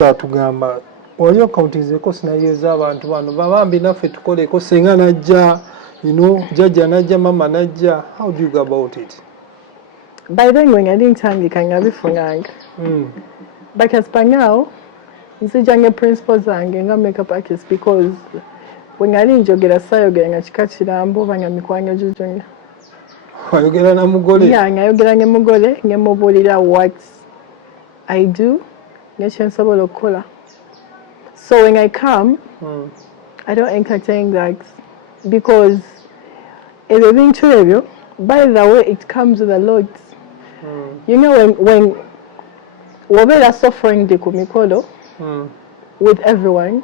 Tugamba oli okauntizeeko scenario z'abantu bano babambi naffe tukoleko senga najja jajja najja mama najja. How do you go about it? By then when I didn't tangika ngabifunanga. But as per now, nsijange principles zange nga makeup artist because when I didn't jogera sayogera nga kika kirambo banga mikwanya jujunya. Wayogera na mugole? Yeah, ngayogera ne mugole ngemubulira what I do. So when I come, I don't entertain that because by the way, it comes with a lot. You know, when we're suffering the Kumikola with everyone,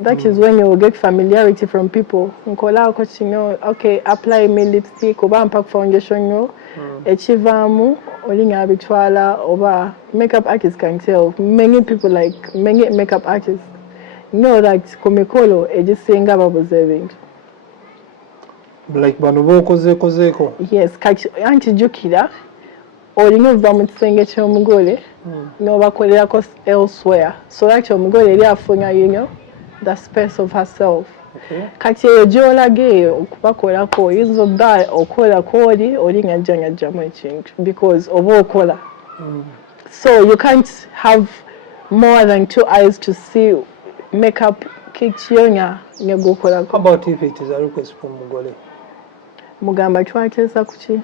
that is when you will get familiarity from people. Nkola, okay, apply me lipstick, or pack foundation, echivamu, olinga bitwala, oba makeup artists can tell. Many people many makeup artists know that Kumikola is just saying about observing. Like banobo kozeko. Yes, anti jukira. Olinga bamutsenge Kumugole, no bakolera ko elsewhere. So that Kumugole eri afuna the space of herself. Kati ejola ge okubakola ko izo da okola kodi olinga janya jamu ekintu because oba okola. So you can't have more than 2 eyes to see makeup kichionya nyegokola. How about if it is a request from Mugole? Mugamba twatesa kuchi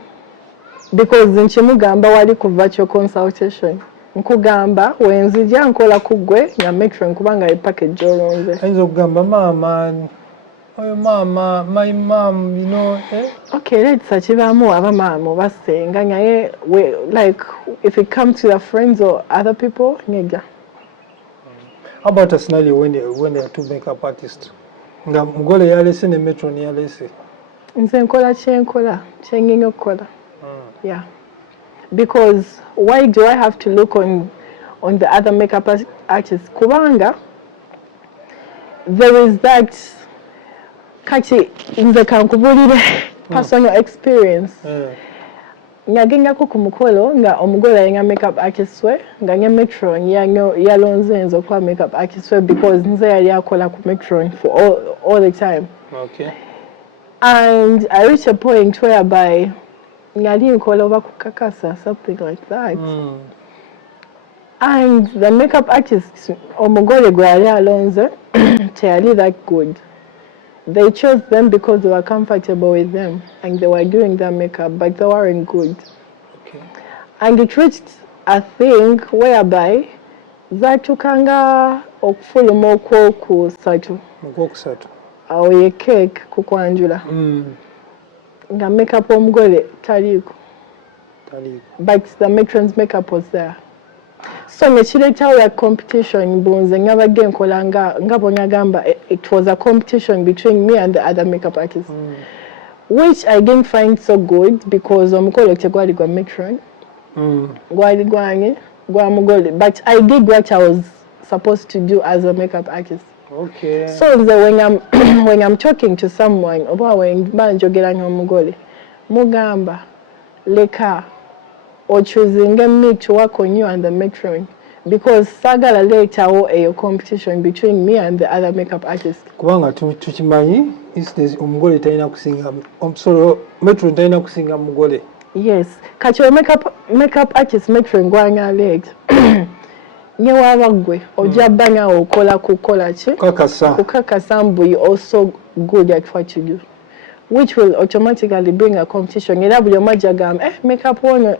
because nchimugamba wali ku virtual consultation. Nkugamba wenzija nkola kugwe na make sure nkubanga package olonze. Enzo kugamba mama oh mama, my mom, Okay, let's achievamo aba mama basenga nyaye like if it comes to their friends or other people, nega. How about a scenario when they are two makeup artists? Nga mugole yalese ne metro ni yalese. Nze nkola chenginyo kola. Yeah. Because why do I have to look on the other makeup artists? Kubanga, there is that kati nze kankubulire personal experience. Nyagenga ko kumukolo nga omugole yenga makeup artist we nga nye metron yalonze nzo kwa makeup artist we because nze yali akola ku metron for all the time. Okay. And I reached a point whereby ngali nkola oba kukakasa something like that. And the makeup artist omugole gwe yali alonze teyali that good. They chose them because they were comfortable with them and they were doing their makeup, but they weren't good. Okay. And it reached a thing whereby zatukanga okufuluma okwokusatu. Okwokusatu. Awo ye cake kukwanjula. Nga makeup omugole taliko. But the matron's makeup was there. So nechileta ya competition bunze ngabadde nkola ngabonyagamba it was a competition between me and the other makeup artists, which I didn't find so good because omukolo tegwali gwa matron gwali gwange gwa mugole, but I did what I was supposed to do as a makeup artist. Okay. So when I'm talking to someone oba when banjogera n'omugole mugamba leka or choosing me to work on you and the matron because Sagala later a competition between me and the other makeup artist. Kubanga tukimanyi instance omugole talina kusinga matron talina kusinga mugole. Yes, kati makeup artist matron gwanya late. Nye wabagwe oja banya okola kukola ki kukakasa mbu you also good at what you do, which will automatically bring a competition. Era buli omaja gamba makeup one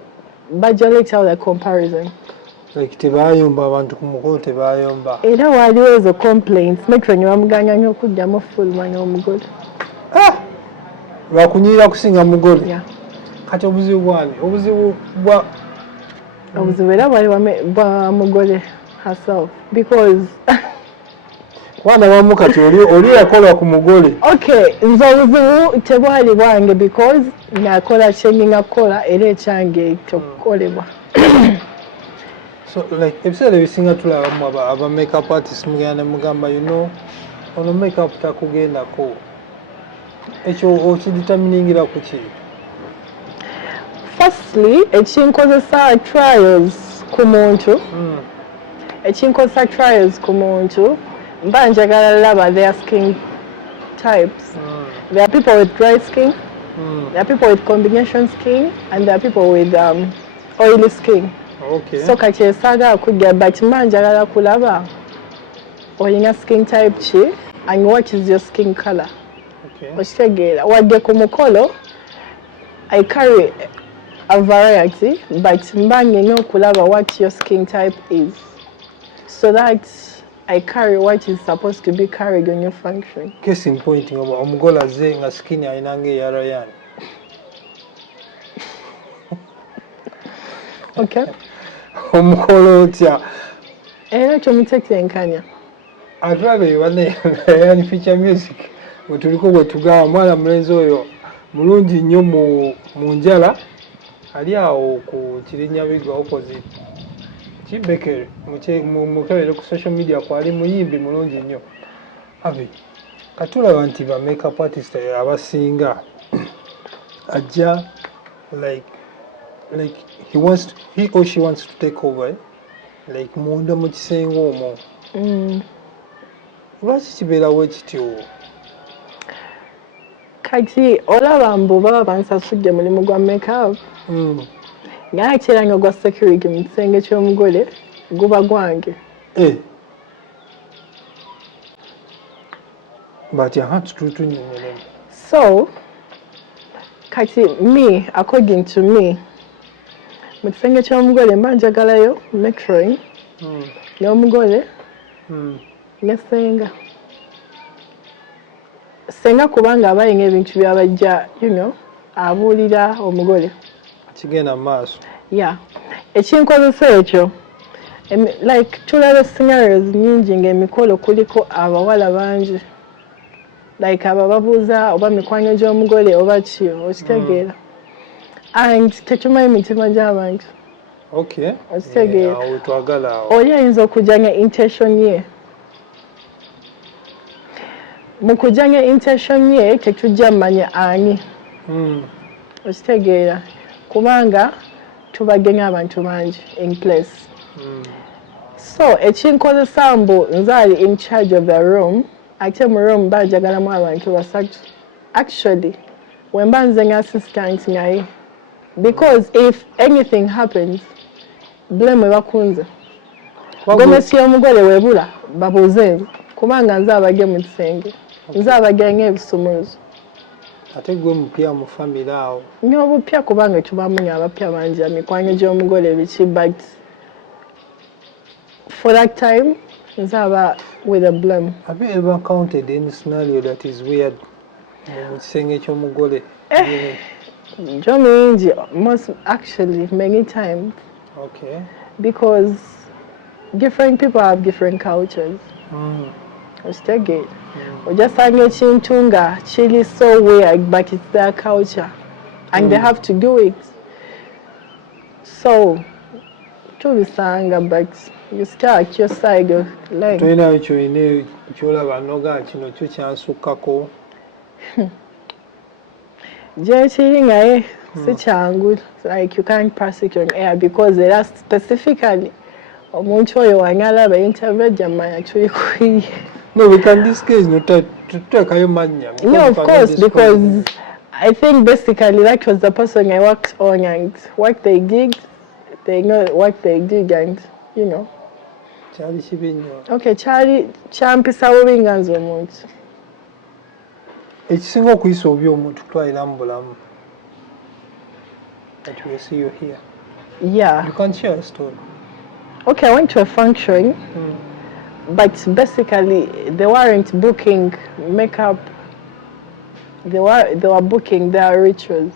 budget later the comparison. Like tebayomba abantu kumugole tebayomba. Era waliwo ezo complaints matron bamuganya nnyo okuddamu full manya omugole. Lwakunyira kusinga mugole. Yeah. Kati obuzibu bwani obuzibu bwa obuzibu era bwa mugole herself because wana wamu kati oli yakola ku mugole. Okay, nze obuzibu tebwali bwange because nakola kyennyinga kukola era ekyange tokolebwa. So like ebiseera ebisinga tulabamu aba makeup artists mugenda mugamba ono makeup takugendako ekyo okidetaminingira ku ki? Firstly, ekinkozesa trials ku muntu ekinkosa trials ku muntu mba njagala laba their skin types. There are people with dry skin, there are people with combination skin, and there are people with oily skin. Okay. So kati esaagala kujja but mba njagala kulaba olina skin type ki and what is your skin color. Okay. Okitegeera wadde ku mukolo I carry a variety but mba nina okulaba what your skin type is so that I carry what is supposed to be carried on your function. Case in point omugole azze nga skin alina ng'eya Ryan. Okay. Omukolo otya Era kyomutetenkanya. atulabe banne Ryan feature music bwe tuliko bwe tugamba mwana mulenzi oyo mulungi nnyo mu njala ali awo ku Kirinnyabigwa opposite Kibekere mukebere ku social media kwali muyimbi mulungi nnyo. Abe katulaba nti ba makeup artist abasinga ajja like he or she wants to take over like munda mu kisenge omwo. Lwaki kibeerawo ekityo? Kati olaba mbu baba bansasudde mulimu gwa makeup. Naye kiranga gwa security mu kisenge ky'omugole guba gwange. But you have to do it. So, kati me, according to me, mu kisenge ky'omugole mba njagalayo metering y'omugole ne senga. Senga kubanga abayinga ebintu byabajja, you know, abuulira omugole. Kigenda maaso. Yeah. Ekinkozesa ekyo, like tulaba scenarios nyingi ng'emikolo kuliko abawala bangi. Like aba babuuza oba mikwano gy'omugole oba ki, okitegeera. And tetumanyi mitima gy'abantu. Okay. Okitegeera. Awo twagala awo. Oli ayinza okujjanga intention ye. Mu kujjanga intention ye tetujja mmanya ani. Okitegeera. Kubanga tubagenga abantu bangi in place. So ekinkozesa mbu nzaali in charge of the room ate mu room bajagalamu abantu basatu. Actually when mba nze nga assistant naye because if anything happens blame bakunze. Gomesi y'omugole webula babuuze nze kubanga nze abage mu kisenge nze abage ng'ebisumuluzo. Ate gwe mupya mu family awo. Nnyo obupya kubanga tubamunya abapya bangi mikwano gy'omugole biki but for that time nze aba with a blame. Have you ever encountered any scenario that is weird mu kisenge ky'omugole? Njo mingi most actually many times. Okay. Because different people have different cultures. Okitegeera. Ojasanga ekintu nga kiri so weird but it's their culture and they have to do it. So tubisanga but you start your side of life. Tulinayo kyolina kyolaba noga kino kyo kyansukkako. Gye kiri ngaye si kyangu like you can't pass it on air because era specifically omuntu oyo wanyalaba interview jamanya kiri. No, we can discuss no tutakayo manya. No, of course, because I think basically that was the person I worked on and what they did, they know what they did and, you know. Kyali kibi nnyo. Okay, kyampisawo binganza omuntu. Ekisinga okuyisa obi omuntu twalira mu bulamu. That we see you here. Yeah. You can share a story. Okay, I went to a function. But basically, they weren't booking makeup. They were booking their rituals,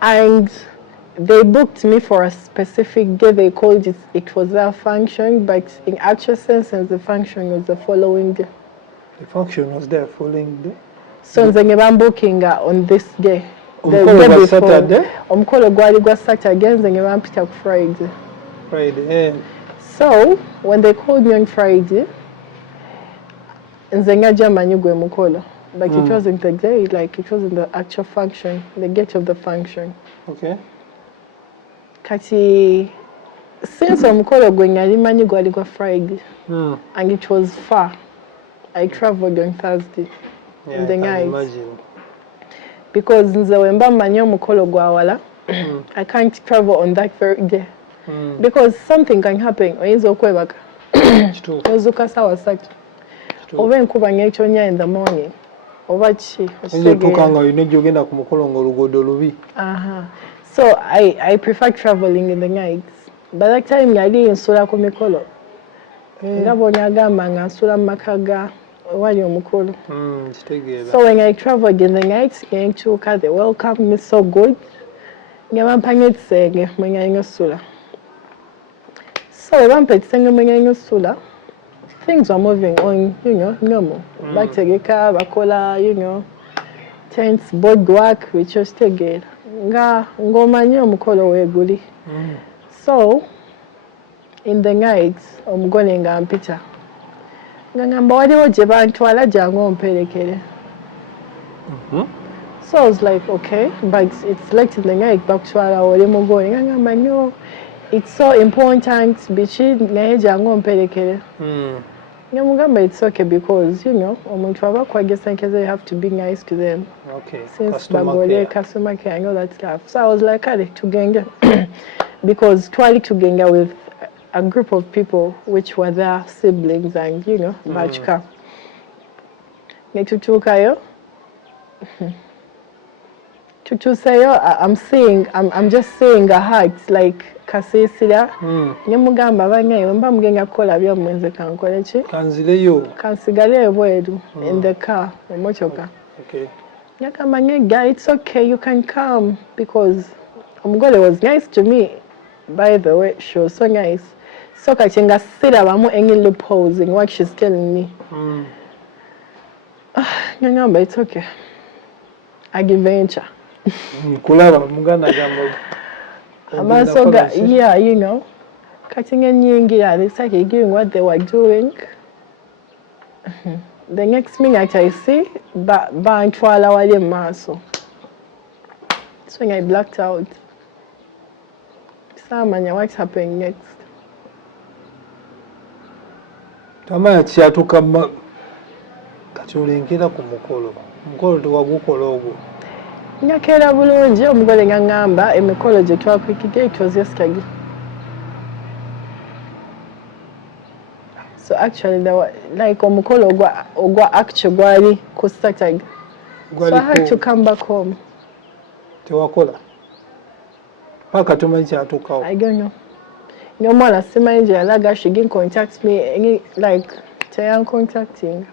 and they booked me for a specific day. They called it was their function, but in actual sense, the function was the following day. The function was there following day. So they were booking on this day. Omukolo gwa Saturday. Omukolo gwali gwa Saturday. They were pita Friday. Friday. So when they called me on Friday, nze ngajja manyi gwe mukolo, but it wasn't the day, like it wasn't the actual function, the gate of the function. Okay. kati since omukolo gwe nali manyi gwali gwa Friday and it was far. I traveled on Thursday in the night. Imagine. Because nze wemba manyi omukolo gwa wala I can't travel on that very day. Because something can happen oyinza okwebaka ozuka sawa satu oba enkuba ng'etonnya in the morning oba ki okitegera olina gy'ogenda ku mukolo ng'oluguudo lubi. So I prefer traveling in the nights. By that time yali nsula ku mikolo nga bw'onyagamba nga nsula mu maka ga wali omukolo. So when I traveled in the nights ntuuka they welcomed me so good nga bampa n'ekisenge mwe ngali nsula. So we bampa ekisenge mwe ngali nsula, things were moving on, you know, normal. Bategeka bakola, you know, tents, boardwalk, bikyositegera nga ng'omanyi omukolo weeguli. So in the night omugole nga mpita nga ngamba waliwo gye bantwala jangu omperekere. So I was like, okay, but it's late in the night bakutwala oli mugole nga ngamba no, it's so important biki naye jangu omperekere. Nyamugamba it's okay because you know omuntu abakwagesa nkeze you have to be nice to them. Okay. Since bagole customer care and all that stuff. So I was like, kale tugenge because twali tugenge with a group of people which were their siblings and you know bachka. Netutukayo. Tutusayo I'm just seeing a heart like kasisira nyamugamba banyayo mba mugenga kukola byo mwenze kankole ki kansigaleyo bweru in the car emochoka. Okay. Yakamanye guy it's okay you can come because omugole was nice to me by the way she was so nice so kachenga sira bamu any loopholes in what she's telling me. Nyangamba it's okay I give venture kulaba muganda gambo Amasoga, yeah, you know, cutting a nyingi, it's like doing what they were doing. The next minute I see, Bantwala wali maso. So when I blacked out. Samanya, what's happening next? Tamaya kyatuka kati olengera ku mukolo. Mukolo tewagukola ogwo. Nyakera bulungi omugole nga ngamba emikolo gye twakwikidde it was yesterday. So actually there were, like omukolo ogwa actual gwali ku Saturday. So I had to come back home. Tewakola. Paka tumanyi kyatukawo. I don't know. Nyomala simanyi gye yalaga she didn't contact me any like teyan contacting.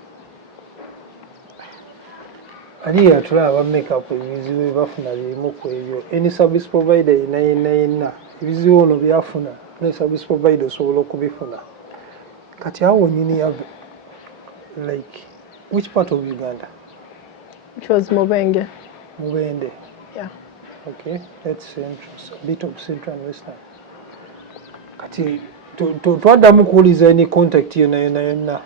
Ali yatulaba makeup ebizibu bafuna bimu ku ebyo. Any service provider yenna ebizibu ono byafuna ne service provider osobola okubifuna. Kati awo nyini yabe like which part of Uganda? It was Mubende. Mubende. Yeah. Okay, that's central, a bit of central and western. Kati twaddamu kuwuliza any contact yenna.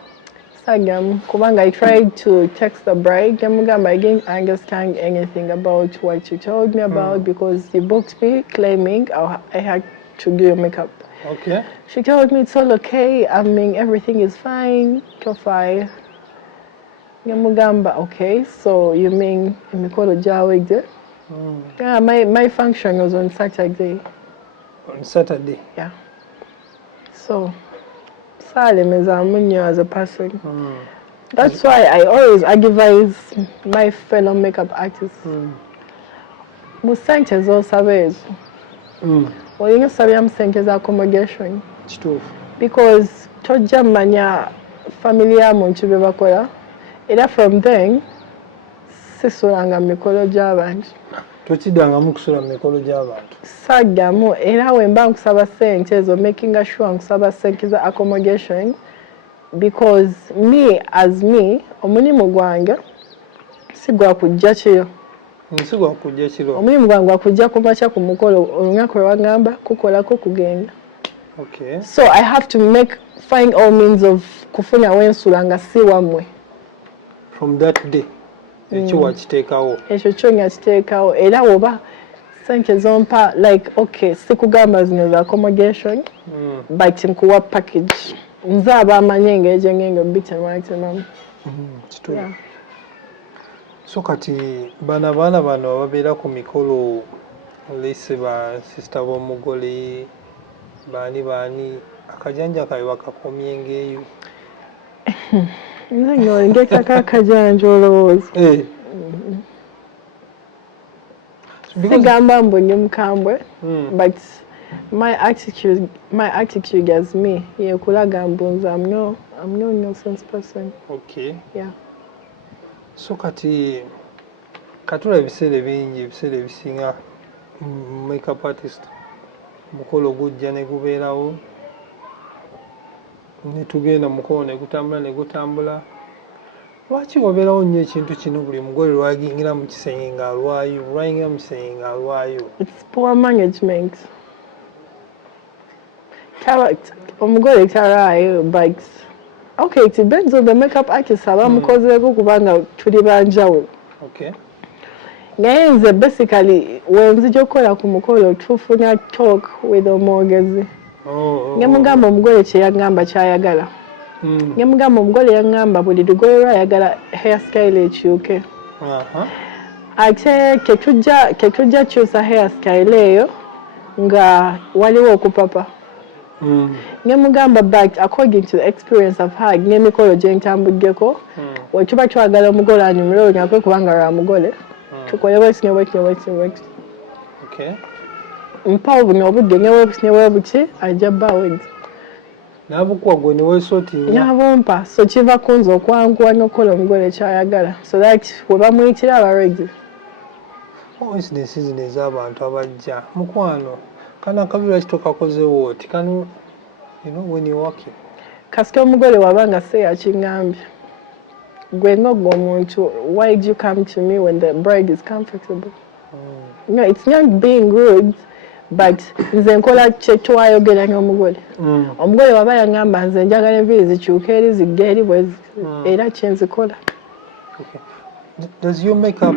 Kubanga I tried to text the bride. I didn't understand anything about what you told me about because you booked me claiming I had to do your makeup. Okay. She told me it's all okay. I mean, everything is fine. Kofai. Okay, so you mean Kumikola Jawig? Yeah, my function was on Saturday. On Saturday? Yeah. So Salim is as a person. That's why I always advise my fellow makeup artists. Musente zosabezo. Olinga sabya musente za accommodation. Because tojja manya family ya muntu be bakola. Era from then sisulanga mikolo gy'abantu. Tokiddangamu kusula mikolo gy'abantu. Saddamu era wemba nkusaba ssente ezo making sure nkusaba ssente za accommodation because me as me omulimu gwange si gwa kujja kiro. Si gwa kujja kiro. Omulimu gwange gwa kujja kumakya ku mukolo olunaku lwe wagamba kukolako kugenda. Okay. So I have to find all means of kufuna wensula nga si wammwe. From that day ekyo wakiteekawo. Ekyo kyo nga kiteekawo era oba sente zompa like okay sikugamba zino za accommodation but nkuwa package nze abamanyi engeri ngenge bit and maximum kitu so kati bana bano ababeera ku mikolo lese ba sister b'omugole baani akajanja kawe bakakomye ngeeyo nze ng'olengeta kakajanja olowooza sigamba mbu ndi mukambwe but my attitude as me yekulaga mbu nze I'm no nonsense person. Okay. Yeah. So kati katula ebiseera bingi ebiseera ebisinga makeup artist mukolo gujja ne gubeerawo ne tugenda mukolo ne gutambula lwaki wabeerawo nnyo ekintu kino buli mugole lwayingira mu kisenge ng'alwayo lwayingira mu kisenge ng'alwayo? It's poor management. Omugole taraayo but okay it depends on the makeup artist abamukozeeko kubanga tuli banjawulo. Okay. Naye nze basically wenzija okukola ku mukolo tufuna talk with omwogezi. Ngemugamba omugole kye yagamba kyayagala. Ngemugamba omugole yagamba buli lugoye lwayagala hairstyle ekyuke. Ate ketujja kyusa hairstyle eyo nga waliwo okupapa. Ngemugamba but according to the experience I've had n'emikolo gye ntambuddeko we tuba twagala omugole anyumire onyakwe kubanga lwa mugole tukole bweki. Okay. Mpa buno obudde newebuki ajja bbaawo n'abukuwa gwe neweesootinga n'abompa so kiva kunze okwanguwa n'okukola omugole kyayagala so that we bamuyitira abaregi. Incidents zino ez'abantu abajja mukwano kana akabira kitokakozewo oti kanu when you're working kasita omugole wabanga se yakingambye gwe ng'ogwo omuntu why did you come to me when the bride is comfortable? No, it's not being rude but nze nkola kye twayogera n'omugole. Omugole waba yangamba nze njagala enviiri zikyuka eri zigga eri bwe era kye nzikola. Does your makeup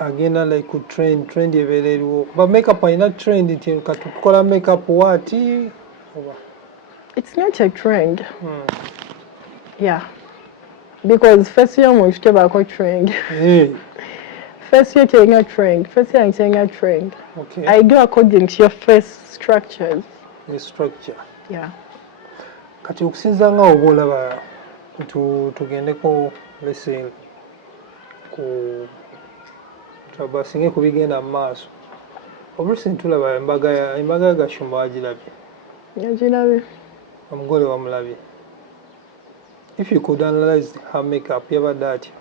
agenda like ku trend ebeera eriwo but makeup alina trend nti katukola makeup waati? It's not a trend. Yeah. Because first year omuntu tebaako trend. First year telling trend. First year I'm saying a trend. Okay. I do according to your face structures. The structure. Yeah. Kati okusinza nga oba olaba tugendeko lese ku twabasinge ku bigenda mu maaso obulusi ntulaba embaga ya Gashumba wagirabye? Yagirabye. Omugole wamulabye? If you could analyze her makeup yabadde atya?